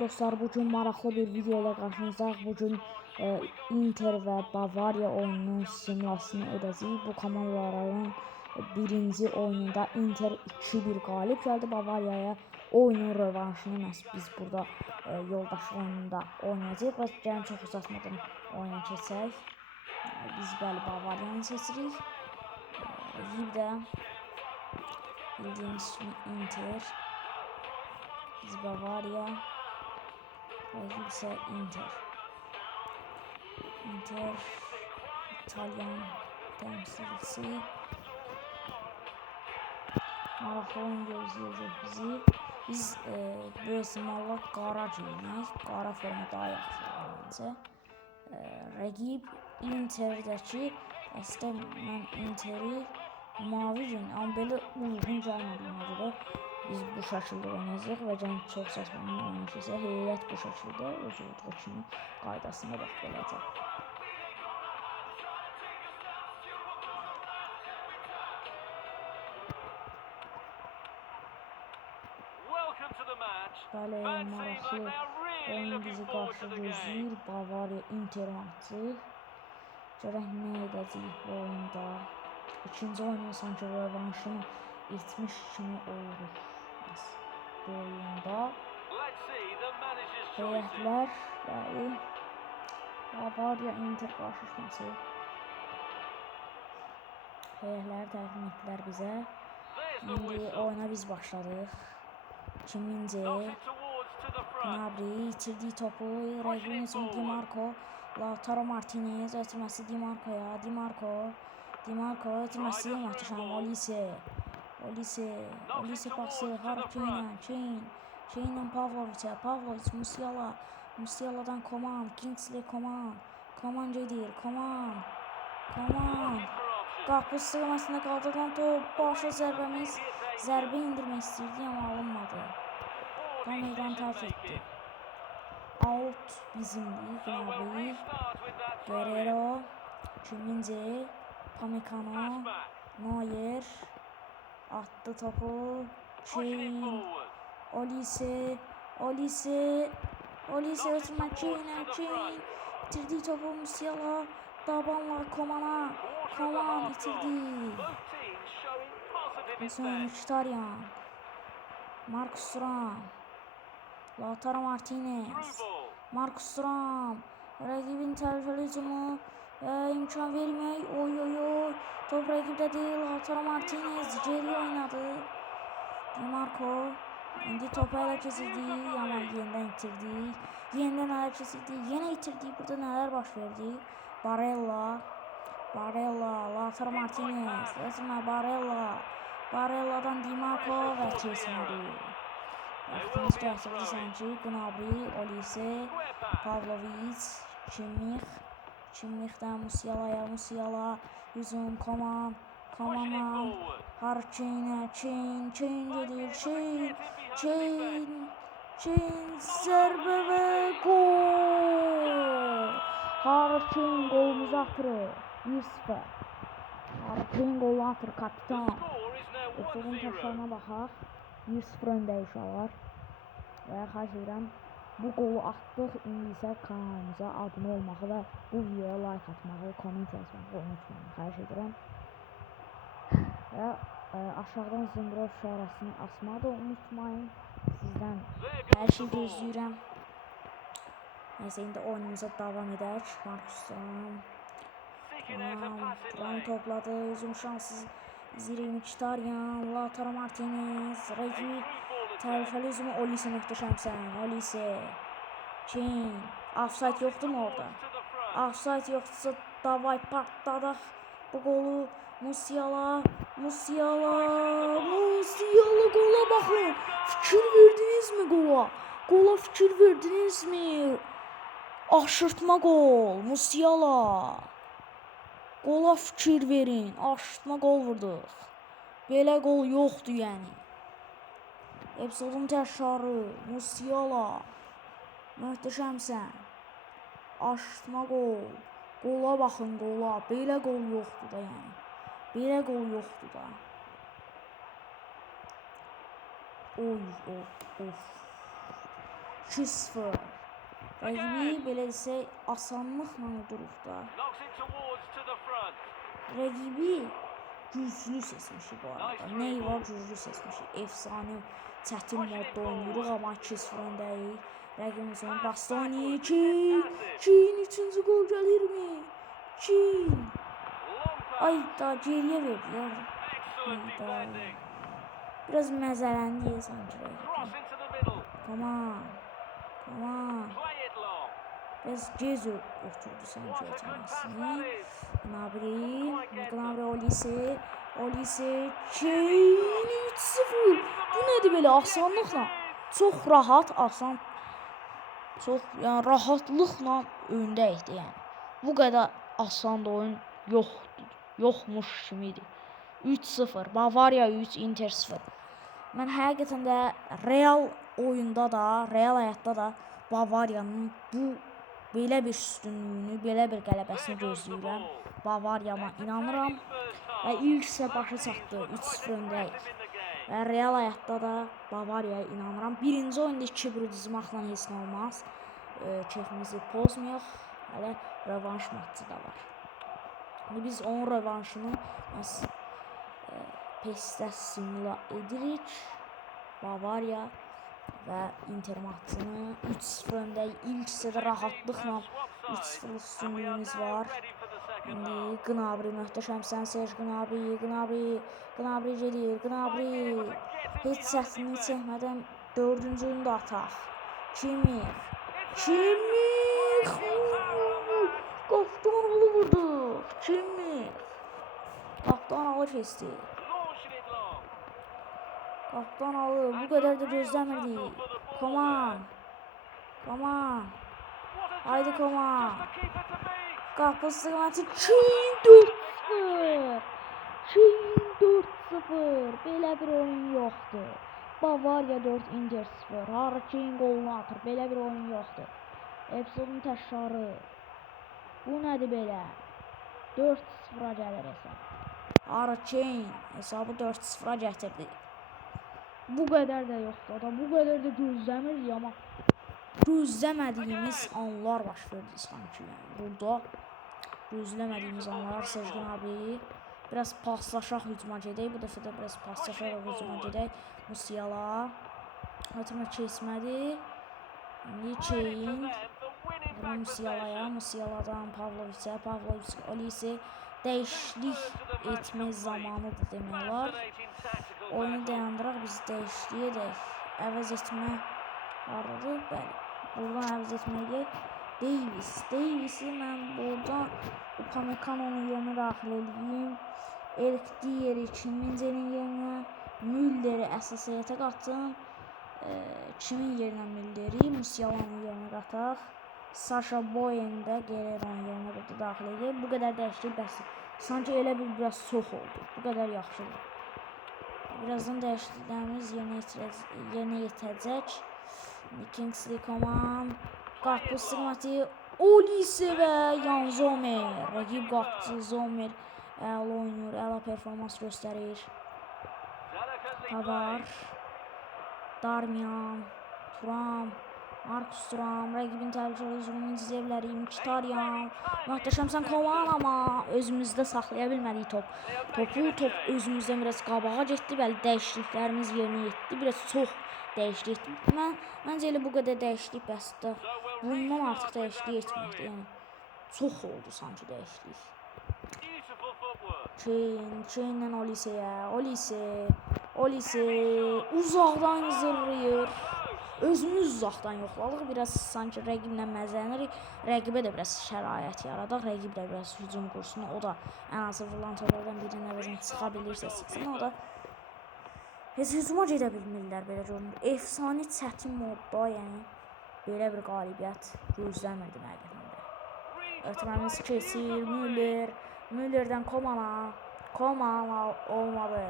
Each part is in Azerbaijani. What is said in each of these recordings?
Dostlar, bugün maraqlı bir video ilə qarşınızdayıq. Bugün Inter və Bavariya oyununun simülasını edəcəyik. Bu komandaların birinci oyununda Inter 2-1 qalib gəldi Bavariyaya. Oyunun rövanşını məhz biz burada yoldaş oyununda oynayacağıq və gəlin çox uzatmadan oyuna keçək. Biz bəli Bavariyanı seçirik. Rəqib də bildiyimiz kimi Inter. Biz Bavariya. Rəqib isə Inter. Inter İtalyan təmsilçisi. Maraqlı oyun gözləyəcək bizi. Biz bu ehtimalla qara geyinək. Qara forma daha yaxşı məncə. Rəqib Interdəki əslində mən Interi mavi geyinəm, amma belə uyğun gəlmədiyinə görə biz bu şəkildə oynayacağıq və gəlin çox saçmadan oynayacağıq. Heyət bu şəkildə öz olduğu kimi qaydasında bax beləcə. Bəli, maraqlı oyun bizi qarşı gözləyir. Bavariya Inter maçı. Görək nə edəcəyik bu oyunda. İkinci oyunun sanki rövanşını etmiş kimi oluruq bu oyunda. Heyətlər, bəli, Bavariya Inter qarşılaşması. Heyətləri təqdim etdilər bizə. İndi oyuna biz başladıq. Kimince Gnabry itirdiği topu, rəqibin ismi Di Marco, Lautaro Martinez ötürməsi Di Marco'ya, Di Marco ötürməsi möhtəşəm, Olise pası, Harry Kane'dən Pavlovic'e, Pavlovic Musiala'dan Coman, Kingsley Coman gedir, Coman qapı sığmasında qaldırılan top, başa zərbə indirmək istəyirdi, amma alınmadı. Tam meydan tərk etdi. Out bizimdir. Gnabry, Guerrero, Kimince, Pamecano, Neuer attı topu. Kane, Olise ötürmə Kane itirdiği topu Musiala, Dabanla Coman itirdi. Sonra Mkhitaryan, Marcus Thuram, Lautaro Marcus Thuram, rəqibin təhlükəli hücumu imkan vermək. Oy. Top rəqibdə deyil. Lautaro Martinez geri oynadı. Di Marco indi topu ələ keçirdik, amma yenidən itirdik. Yenidən ələ keçirdik, yenə itirdik. Burada nələr baş verdi? Barella, Lautaro Martinez, Barella'dan Di Marco və keçmədi. Vaxtımız gətirdi sanki. Gnabry, Olise, Pavlovic, Kimmihdən Musiala, hücum, Coman, Harry Kane gedir, Kane, zərbə və gol! Harry Kane golumuzu atırır, 1-0. Harry Kane golunu atır, kapitan. Epizogun təkrarına baxaq. 1-0 öndəyik var. Və xahiş edirəm, bu qolu atdıq. İndi isə kanalımıza abunə olmağı və bu videoya like atmağı, komment yazmağı unutmayın. Xahiş edirəm. Və aşağıdan zınqrov işarəsini asmağı da unutmayın. Sizdən hər şey gözləyirəm. Neyse, indi oyunumuza davam edək. Marcus Thuram topladı. Hücum şanssız. Mkhitaryan, Lautaro Martinez, rəqib təhlükəli hücumu. Olise möhtəşəmsən. Kane. Offside yoxdur mu orada? Offside yoxdursa davay partladaq bu qolu. Musiala qola baxın. Fikir verdinizmi qola? Qola fikir verdinizmi? Aşırtma qol. Musiala. Qola fikir verin. Aşırtma qol vurduq. Belə qol yoxdur yəni. Epizodun təkrarı. Musiala. Möhtəşəmsən. Aşırtma qol. Qola baxın, qola. Belə qol yoxdur da yəni. Belə qol yoxdur da. Of. 2-0. Rəqibi belə desək asanlıqla uduruq da. Rəqibi güclü seçmişik bu arada. Neyvar güclü seçmişik. Efsane çətin modda oynayırıq amma 2-0 öndəyik. Rəqibimiz onu Bastoni. Çin 3-cü gol gəlirmi? Çin. Ay da geriyə verdi ya. Biraz məzələndi sanki rəqib. Come on. Biraz gec oturdu sanki etməsini. Gnabry, Olise, Çin 3-0. Bu nədir belə asanlıqla? Çox rahat, asan. Çox yəni rahatlıqla öndəydi yəni. Bu qədər asan da oyun yoxmuş kimidir. 3-0, Bavariya 3, Inter 0. Mən həqiqətən də real oyunda da, real həyatda da Bavariyanın belə bir üstünlüyünü, belə bir qələbəsini gözləyirəm. Bavariyama inanıram və ilk isə başa çatdı, 3-0 öndəyik. Və real həyatda da Bavariyaya inanıram. Birinci oyunda 2-1 uduzmaqla heç nə olmaz. Keyfimizi pozmayaq, hələ rövanş matçı da var. Biz onun rövanşını PES-də simula edirik. Bavariya və Inter matçını 3-0 öndəyik. İlk hissədə rahatlıqla 3-0 üstünlüyümüz var. İndi Gnabry möhtəşəmsən, Serge Gnabry gedir, heç çətinlik çəkmədən 4-cü oyunu da ataq. Kimmich, qaptan alı vurduq, qaptan alı keçdi. Qaptan alı, bu qədər də gözləmirdik. Come on. Haydi come on. Qapı sıqmatı Çin 4-0. Belə bir oyun yoxdur. Bavariya 4, Inter 0. Harry Kane qolunu atır. Belə bir oyun yoxdur. Epsonun təşarı. Bu nədir belə? 4-0-a gəlir hesab. Harry Kane hesabı 4-0-a gətirdi. Bu qədər də yoxdur. Bu qədər də gözləmirdik amma gözləmədiyimiz anlar baş verdi sanki. Burada gözləmədiyimiz anlar. Serge Gnabry biraz paslaşaq hücuma gedək. Bu dəfə də biraz paslaşaq hücuma gedək. Musiala ötürmə keçmədi. İndi Kane Musiala'dan Pavlovic'e, Olise dəyişiklik etmək zamanıdır demək olar. Oyunu dayandıraq, biz dəyişiklik edək. Əvəz etmə vardır, bəli. Buradan əvəz etməkdir. Davisi mən buradan Upamecano'nun yerinə daxil edeyim. Erik Diyeri Kim-min-cenin yerinə, Müller'i əsasiyyətə qatdım. Kimin yerinə Müller'i, Musiala'nın yerinə qataq. Sasha Boyen'i də Guerrero'nun yerinə burada daxil edib. Bu qədər dəyişiklik bəsdir. Sanki elə biraz çox oldu. Bu qədər yaxşıdır. Birazdan dəyişikliklərimiz yerinə yetəcək. Kingsley Coman, qapı sıqmatı Olise və Yan Zomer. Rəqib qapıcı Zomer əla oynayır, əla performans göstərir. Pavard, Darmian, Thuram, Marcus Thuram, rəqibin təhlükəli hücumunu izləyə bilərik. Mkhitaryan, möhtəşəmsən Coman, amma özümüzdə saxlaya bilmədik topu özümüzdən biraz qabağa getdi. Bəli, dəyişikliklərimiz yerinə yetdi. Biraz çox dəyişiklik etdik. Məncə elə bu qədər dəyişiklik bəsdir. Bundan artıq dəyişiklik etməkdir. Yəni çox oldu sanki dəyişiklik. Kane'lə Olise uzaqdan zırrayır. Özümüz uzaqdan yoxladıq. Biraz sanki rəqiblə məzələnirik. Rəqibə də biraz şərait yaradaq. Rəqib də biraz hücum qursun. O da ən azı vurulan toplardan birinin əvəzini çıxa bilirsə çıxsın. O da heç hücuma gedə bilmirlər belə görünür. Efsane çətin modda, yəni belə bir qalibiyyət gözləmirdim həqiqətən də. Ötürməmiz keçir, Müller'dən Coman olmadı.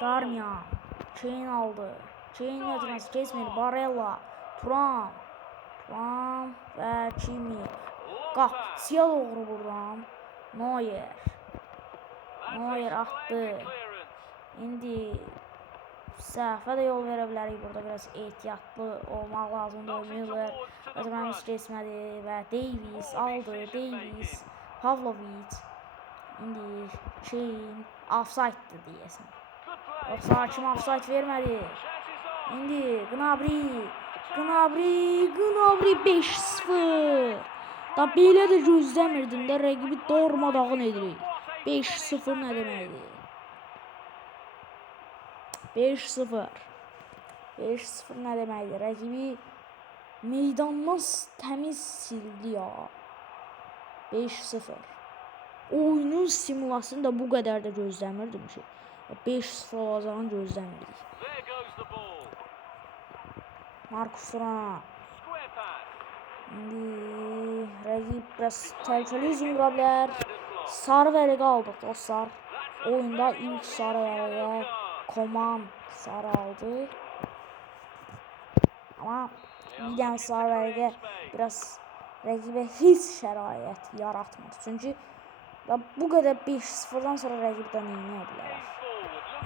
Darmian, Kane aldı. Kane ötürməsi keçmir, Barella, Thuram və Kimmich. Qapıya doğru buradan Neuer atdı. İndi səhvə də yol verə bilərik. Burada biraz ehtiyatlı olmaq lazımdır. Müller Özməmiş keçmədi və Davies aldı. Davies, Pavlovic. İndi offside-dır deyəsən. Yoxsa hakim offside vermədi. İndi Gnabry 5-0. Da belə də gözləmirdim də, rəqibi darmadağın edirik. 5-0 nə deməkdir? 5-0. 5-0 nə deməkdir? Rəqibi meydandan təmiz sildi ya. 5-0. Oyunun simulasını da bu qədər də gözləmirdim ki. 5-0 olacağını gözləmirdik. Marcus Thuram. İndi rəqib biraz təhlükəli hücum qura bilər. Sarı vərəqə aldıq dostlar. Oyunda ilk sarı vərəqə Koman sarı aldı. Amma bir dənə sarı vərəqə biraz rəqibə heç şərait yaratmır. Çünki bu qədər 5-0-dan sonra rəqibdən neyinə bilər?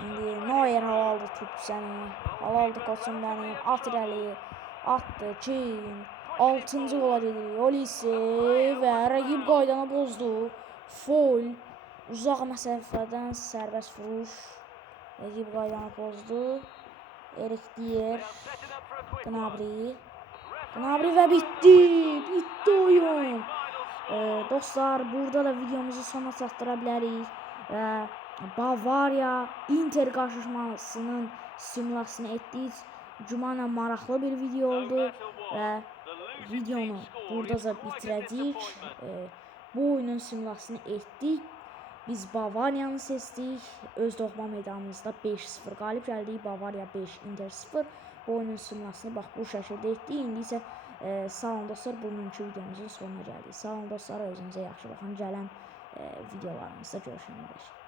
İndi Neuer hal aldı, tut səni. Hal aldı koçum mənim. At irəli. Atdı. Kane. 6-cı qola gedirik. Olise və rəqib qaydanı pozdu. Foul. Uzaq məsafədən sərbəst vuruş. Rəqib qaydanı pozdu. Erik Dier. Gnabry və bitdi. Bitdi oyun. Dostlar, burada da videomuzu sona çatdıra bilərik. Və Bavariya Inter qarşılaşmasının simulasını etdik. Cümana maraqlı bir video oldu və videonu burada bitirəcəyik. Bu oyunun simulasını etdik. Biz Bavariyanı seçdik. Öz doğma meydanımızda 5-0 qalib gəldik. Bavariya 5, Inter 0. Bu oyunun simulasını bax bu şəkildə etdik. İndi isə sağ olun dostlar, bugünkü videomuzun sonuna gəldik. Sağ olun dostlar, özünüzə yaxşı baxın. Gələn videolarımızda görüşənədək.